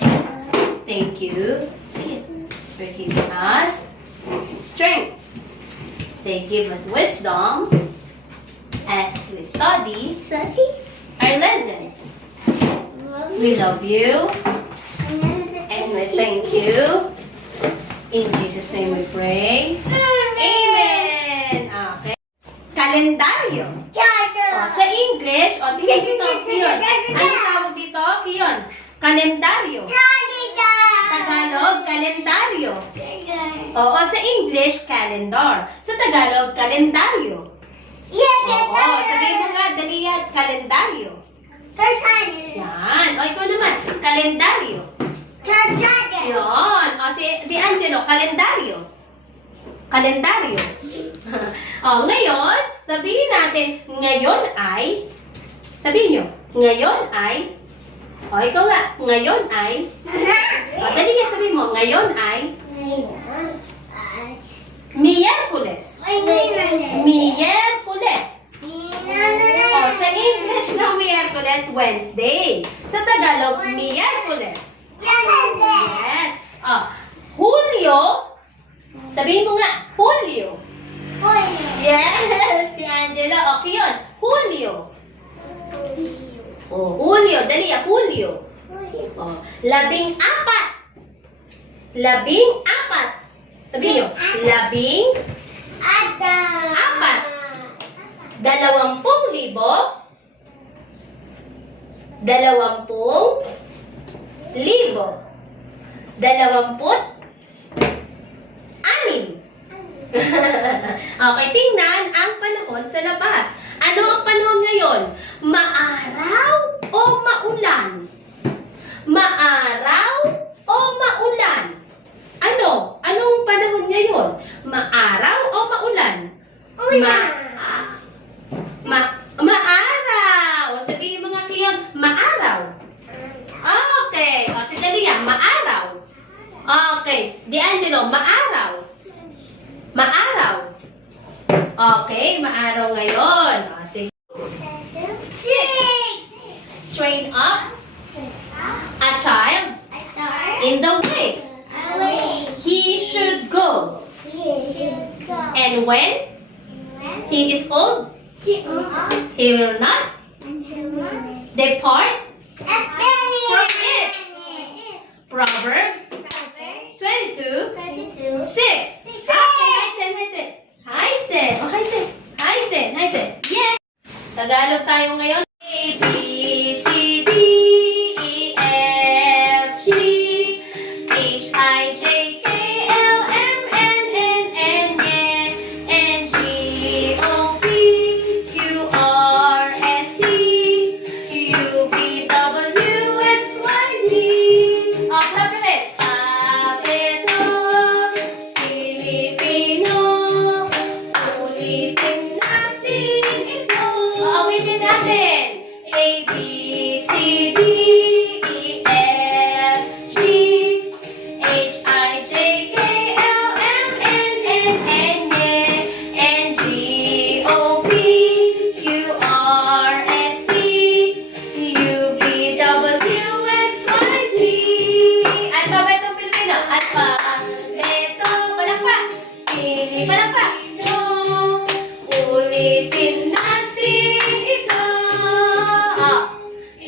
Good. Thank you. Say it. For giving us strength. Say, give us wisdom as we study our lesson. We love you and we thank you. In Jesus' name we pray. Amen! Okay. Kalendaryo. Sa English, tingnan dito, Kiyon. Anong tawag dito, Kiyon? Kalendaryo. Tagalog, kalendaryo. Oo, sa English, calendar. Sa Tagalog, kalendaryo. Oo, sabihin mo nga, dali yan, kalendaryo. Yan. O, ikaw naman, kalendaryo. Yan. O, si D'Angelo, kalendaryo. Kalendaryo. O, ngayon, sabihin natin, ngayon ay, sabihin nyo, ngayon ay, o, ikaw nga, ngayon ay, o, dali nga sabihin mo, ngayon ay, Miyerkules. Miyerkules. O, sa English ng Miyerkules, Wednesday. Sa Tagalog, Miyerkules. Yes. O, Hulyo. Sabihin mo nga, Hulyo. Yes, D'Angelo. Okay yun. Hulyo. O, Hulyo. Dali ya, Hulyo. O, 14. 14. Sabihin nyo, 14. 20,000. 20,000. 26. Okay, tingnan ang panahon sa labas. Ano ang panahon ngayon? Maaraw o maulan? Maaraw o maulan? Ano? Anong panahon ngayon? Maaraw o maulan? Maaraw. O sabihin mga Kiyon, maaraw. Okay. O si Dalia, maaraw. Okay. D'Angelo, maaraw. Maaraw. Okay, maaraw ngayon. O, sige. 6. Train up a child in the way he should go. And when he is old, he will not depart from it. Proverbs 22:6. Okay, Haiten. Oh, Haiten. Yes. Tagalog tayo ngayon. A, B, C, D, E, F, G, H, I, J, K, L, M, N, N, G, O, P, Q, R, S, T, U, V, W, X, Y, Z. Oh, clap your hands. Alphabet, Filipino. Ulitin natin ito. Awitin natin. A, B, C, D, E, F, G, H, I, J, K, L, M, N, G, O, P, Q, R, S, T, U, V, W, X, Y, Z. Alphabetong Pilipino. Alphabetong palakpak. Palakpak. Ulitin natin ito.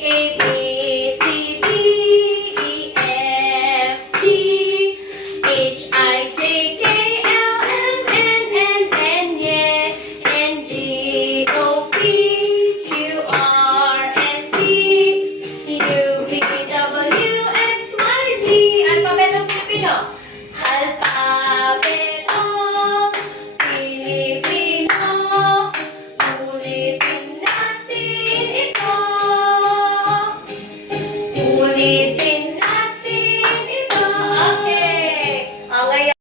A, B, C, D, E, F, G, H, I, J, K, L, M, N, G, O, P, Q, R, S, T, U, V, W, X, Y, Z. Alphabetong Pilipino. Alphabetong Pilipino. Ulitin natin ito. Ulitin natin ito. Okay. Ngayon.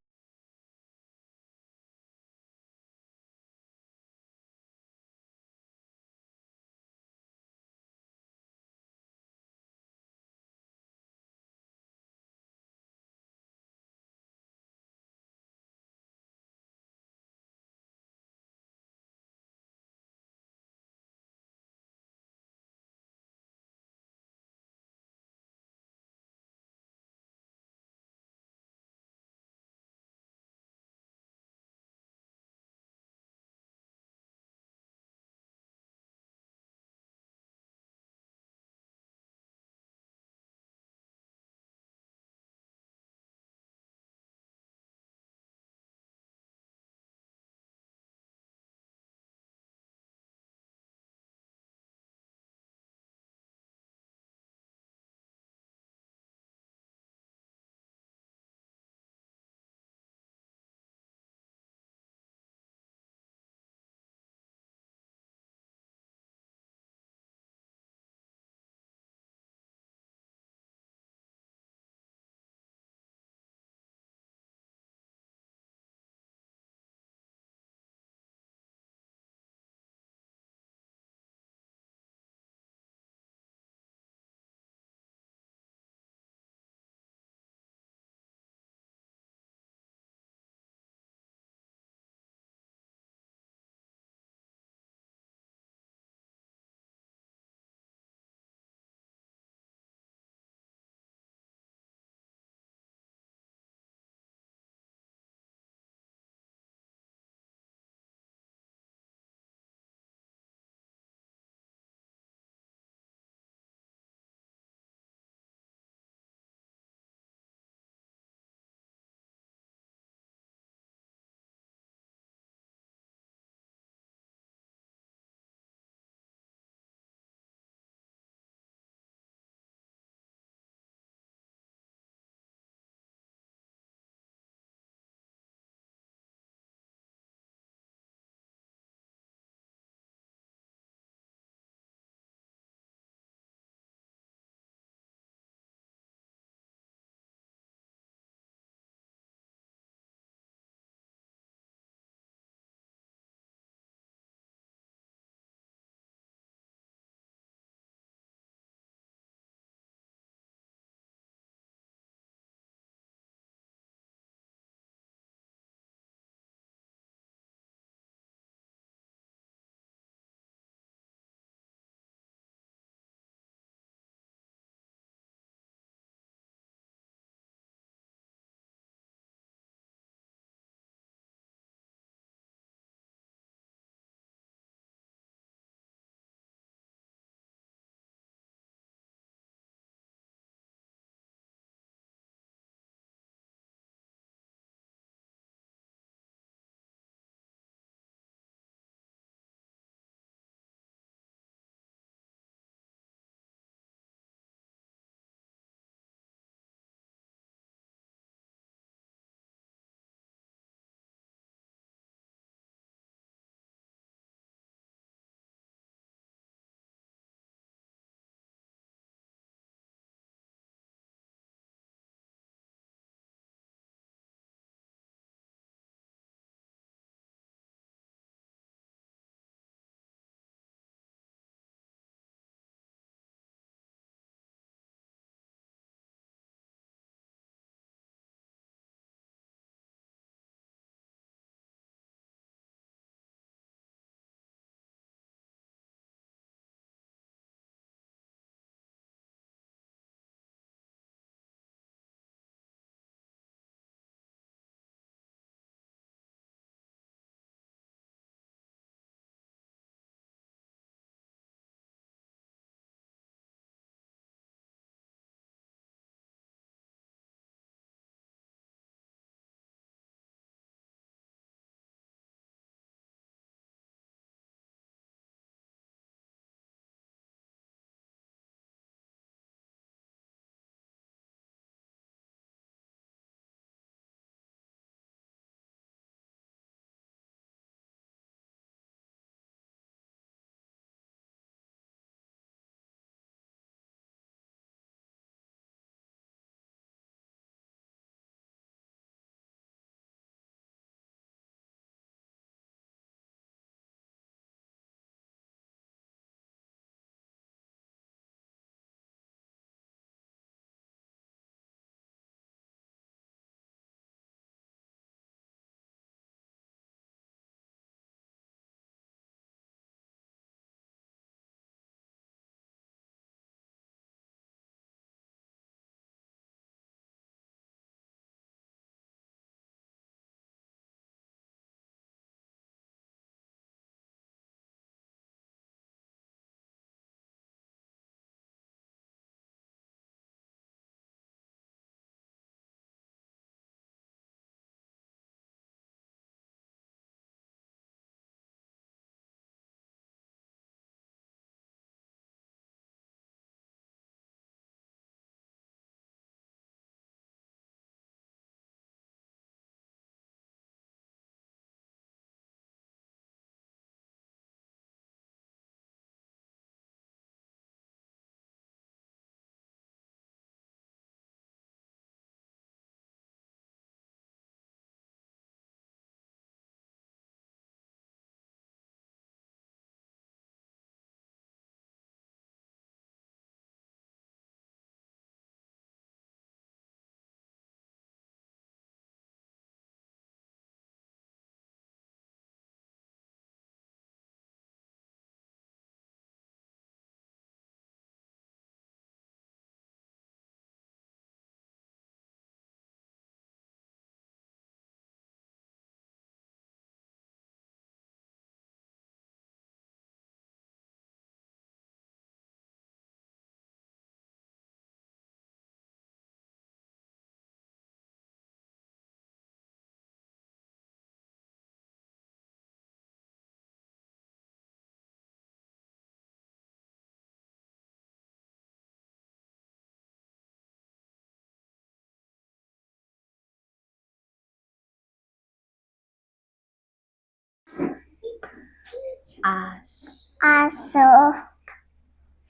As. Aso.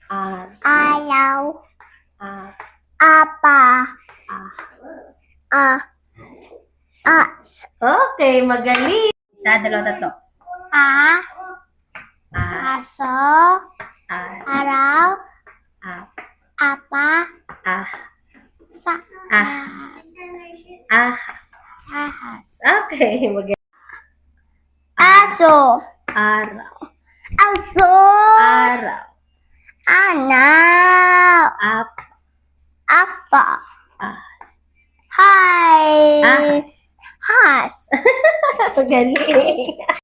Ar. Ayaw. A. Apa. Ah. As. Okay, magaling. Isa, dalawa, tatlo. A. Ah. Aso. Ah. Araw. Ah. Apa. Ah. Sa. Ah. Ahas. Okay, magaling. Aso. Araw. Aso. Araw. Anaw. Ap. Apa. As. Hi. Ahas. Has. Magaling.